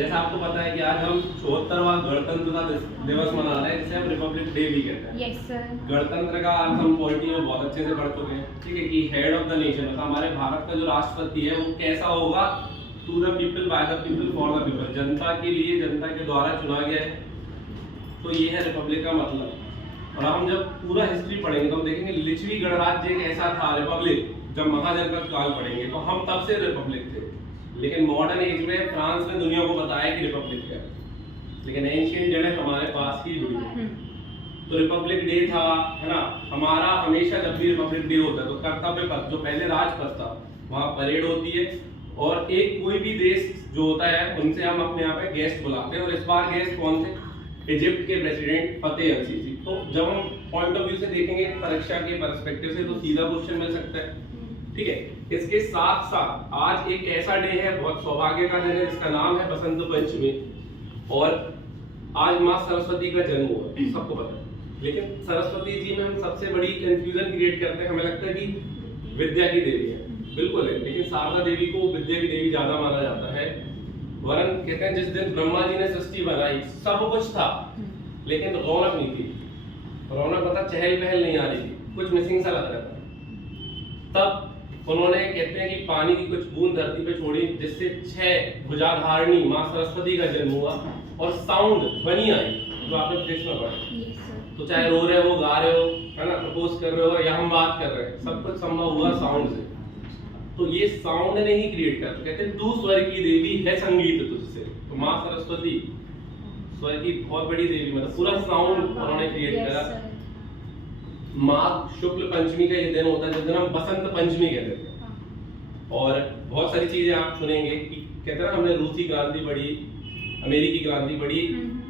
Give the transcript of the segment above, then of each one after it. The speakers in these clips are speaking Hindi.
जैसा आपको पता है कि आज हम 74वां गणतंत्रता दिवस मना रहे हैं, जिसे हम रिपब्लिक डे भी कहते हैं। Yes sir. गणतंत्र का अर्थ हम पॉलिटी में बहुत अच्छे से पढ़ चुके हैं, ठीक है, कि हेड ऑफ द नेशन, मतलब हमारे भारत का जो राष्ट्रपति है वो कैसा होगा, to the people, by the people, for the people, जनता के लिए, जनता के द्वारा चुना गया है। तो ये है रिपब्लिक का मतलब। और हम जब पूरा हिस्ट्री पढ़ेंगे तो हम देखेंगे लिच्छवी गणराज्य एक ऐसा था रिपब्लिक, जब महाजनपद काल पढ़ेंगे तो हम तब से रिपब्लिक थे। लेकिन मॉडर्न एज में फ्रांस ने दुनिया को बताया कि रिपब्लिक क्या है, लेकिन एंशिएंट जड़ें हमारे पास ही जुड़ी हैं। तो रिपब्लिक डे था, है ना, हमारा हमेशा जब भी रिपब्लिक डे होता है तो कर्तव्य पथ, जो पहले राजपथ था, वहाँ परेड होती है और एक कोई भी देश जो होता है उनसे हम अपने यहाँ पे गेस्ट बुलाते हैं। और इस बार गेस्ट कौन थे? इजिप्ट के प्रेसिडेंट फतेह अल सीसी। तो जब हम पॉइंट ऑफ व्यू से देखेंगे परीक्षा के पर्सपेक्टिव से तो सीधा क्वेश्चन मिल सकता है, ठीक है। इसके साथ साथ आज एक ऐसा डे है, बहुत सौभाग्य का दिन है, जिसका नाम है बसंत पंचमी। और आज माँ सरस्वती का जन्म हुआ है, सबको पता है। लेकिन सरस्वती जी में हम सबसे बड़ी कंफ्यूजन क्रिएट करते हैं, हमें लगता है कि विद्या की देवी है, बिल्कुल है, लेकिन शारदा देवी को विद्या की देवी ज्यादा माना जाता है। वरन कहते हैं जिस दिन ब्रह्मा जी ने सृष्टि बनाई सब कुछ था, लेकिन रौनक नहीं थी। रौनक पता, चहल पहल नहीं आ रही थी, कुछ मिसिंग सा लग रहा था। तब उन्होंने, कहते हैं कि पानी की कुछ बूंद धरती पे छोड़ी, जिससे 6 भुजाधारिणी माँ सरस्वती का जन्म हुआ और साउंड, ध्वनि आई, जो आपने देश में पढ़ा। तो चाहे रो रहे हो, गा रहे हो, है ना, प्रपोज कर रहे हो या हम बात कर रहे हैं, सब कुछ संभव हुआ साउंड से। तो ये साउंड ने ही क्रिएट कर, कहते हैं तू स्वर की देवी है संगीत तुझसे। तो माँ सरस्वती स्वर की बहुत बड़ी देवी, मतलब पूरा साउंड उन्होंने क्रिएट करा। माघ शुक्ल पंचमी का ये दिन होता है, जिस दिन हम बसंत पंचमी कहते हैं। और बहुत सारी चीजें आप सुनेंगे कि कहते हैं ना, हमने रूसी क्रांति पढ़ी, अमेरिकी क्रांति पढ़ी,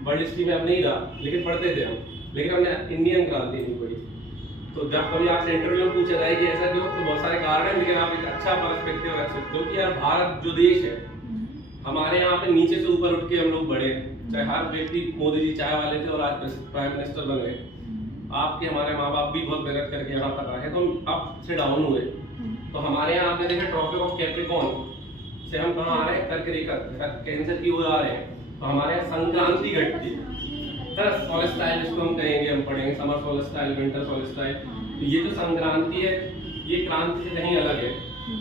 वर्ल्ड हिस्ट्री में अब नहीं रहा, लेकिन पढ़ते थे हम, लेकिन हमने इंडियन क्रांति नहीं पढ़ी। तो जब कभी आपसे इंटरव्यू में पूछा जाए कि ऐसा क्यों, तो बहुत सारे कारण हैं, लेकिन आप एक अच्छा पर्सपेक्टिव रख सकते हो कि यार भारत जो देश है, हमारे यहाँ पे नीचे से ऊपर उठ के हम लोग बढ़े। चाहे हर व्यक्ति, मोदी जी चाय वाले थे और आज प्राइम मिनिस्टर बन गए, आपके हमारे माँ बाप भी बहुत मेहनत करके यहाँ तक आए, तो हम अप से डाउन हुए। तो हमारे यहाँ आपने देखा ट्रॉपिक ऑफ कैप्रिकॉर्न से हम कहाँ आ रहे हैं, कर्क कैंसर की ओर आ रहे हैं। तो हमारे यहाँ संक्रांति घटती है, सोलेस्टाइल जिसको हम कहेंगे, हम पढ़ेंगे समर सोलेस्टाइल, विंटर सोलेस्टाइल। तो ये जो संक्रांति है, ये क्रांति से कहीं अलग है,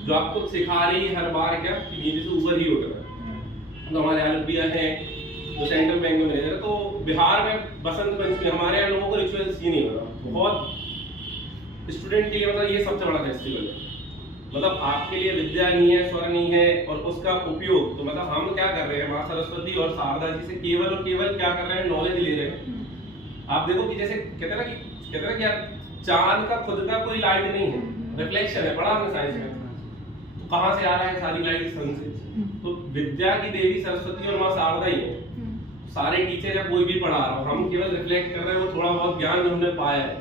जो आपको सिखा रही है हर बार क्या, कि नीचे से ऊपर ही उठ रहा है। तो हमारे यहाँ बिया है जो सेंट्रल बैंक में मैनेजर है। तो बिहार में बसंत पंचमी, हमारे यहाँ लोगों को रिचुअल्स ही नहीं होता, बहुत स्टूडेंट के लिए मतलब ये सबसे बड़ा फेस्टिवल है। मतलब आपके लिए विद्या नहीं है, स्वर नहीं है, और उसका उपयोग, तो मतलब हम क्या कर रहे हैं, माँ सरस्वती और शारदा जी से केवल और केवल क्या कर रहे हैं, नॉलेज ले रहे हैं। आप देखो कि जैसे कहते हैं ना कि यार चांद का खुद का कोई लाइट नहीं है, रिफ्लेक्शन है, पढ़ा हमने साइंस में। तो कहाँ से आ रहा है सारी लाइट? सन से। तो विद्या की देवी सरस्वती और माँ शारदा ही है। सारे टीचर या कोई भी पढ़ा रहा हो, हम केवल रिफ्लेक्ट कर रहे हैं वो थोड़ा बहुत ज्ञान जो हमने पाया है।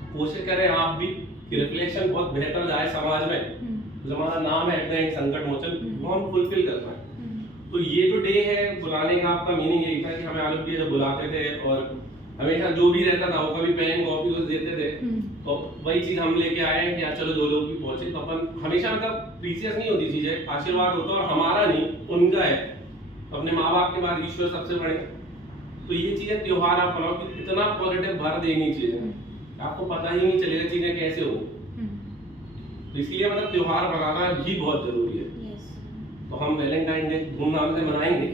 तो कोशिश करें आप भी कि रिफ्लेक्शन बहुत बेहतर जाए समाज में, जो हमारा नाम है एट द एंड संकट मोचन, वो हम फुलफिल कर पाए। तो ये जो डे है बुलाने का, आपका मीनिंग यही था कि हमें आलोक जी जब बुलाते थे और हमेशा जो भी रहता था वो कभी पेन कॉपी कुछ देते थे, तो वही चीज हम लेके आए हैं कि यार चलो 2 लोग भी पहुंचे। तो अपन हमेशा मतलब प्रीसियस नहीं होती चीजें, आशीर्वाद होता है, और हमारा नहीं उनका है, अपने माँ बाप के बाद ईश्वर सबसे बड़े। तो ये चीजें त्योहार आप मनाओ कि इतना पॉजिटिव भर देनी चाहिए, आपको पता ही नहीं चलेगा चीजें कैसे हो। तो इसलिए मतलब त्योहार मनाना भी बहुत जरूरी है। तो हम वैलेंटाइन डे धूमधाम से मनाएंगे,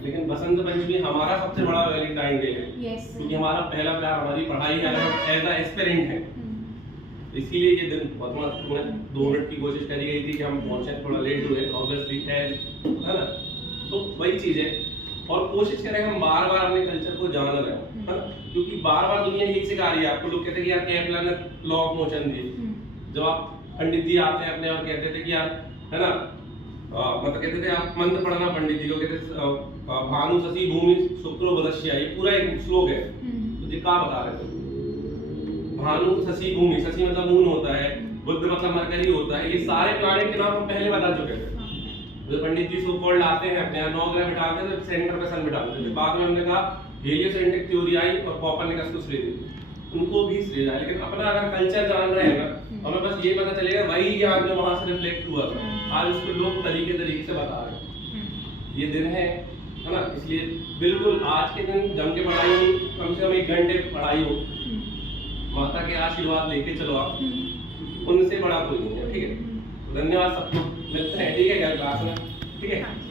लेकिन बसंत पंचमी हमारा सबसे बड़ा वैलेंटाइन डे है, क्योंकि हमारा पहला प्यार हमारी पढ़ाई है, हम एज अ एस्पिरेंट है। इसीलिए ये दिन बहुत महत्वपूर्ण है। 2 मिनट की कोशिश करी गई थी कि हम पहुंचे, थोड़ा लेट हुए ऑब्वियसली, है ना। तो वही चीज है, और कोशिश करें हम बार बार अपने कल्चर को जान रहे हैं, है ना, क्योंकि बार बार दुनिया यही सिखा रही है आपको। लोग कहते हैं कि यार केपलर ने लॉ ऑफ मोशन दी, जब आप पंडित जी आते हैं अपने और कहते थे कि यार, है ना, मतलब कहते थे आप मंत्र पढ़ना पंडित जी को, कहते भानु शशि भूमि शुक्रो बदस्या, ये पूरा एक श्लोक है। तो जी क्या बता रहे थे, भानु शशि भूमि, शशि मतलब मून होता है, बुध मतलब मरकरी होता है, ये सारे प्लैनेट के नाम हम पहले बता चुके थे। जो पंडित जी सो कॉल्ड आते हैं अपने यहाँ 9 ग्रह बिठाते हैं, तो सेंटर पे सन बिठाते थे। बाद में हमने कहा हेलियोसेंट्रिक थ्योरी आई और कोपरनिकस को श्रेय दी, उनको भी श्रेय जाए। लेकिन अपना अगर कल्चर जान रहे हैं ना, हमें बस ये पता चलेगा वही ज्ञान जो वहां से रिफ्लेक्ट हुआ, आज उसको लोग तरीके से बता रहे हैं। ये दिन है है ना। इसलिए बिल्कुल आज के दिन जम के पढ़ाई हो, कम से कम 1 घंटे पढ़ाई हो, माता के आशीर्वाद लेके चलो आप, उनसे बड़ा कोई नहीं है। ठीक है, धन्यवाद सबको, मिलते हैं। ठीक है, क्लास में। ठीक है।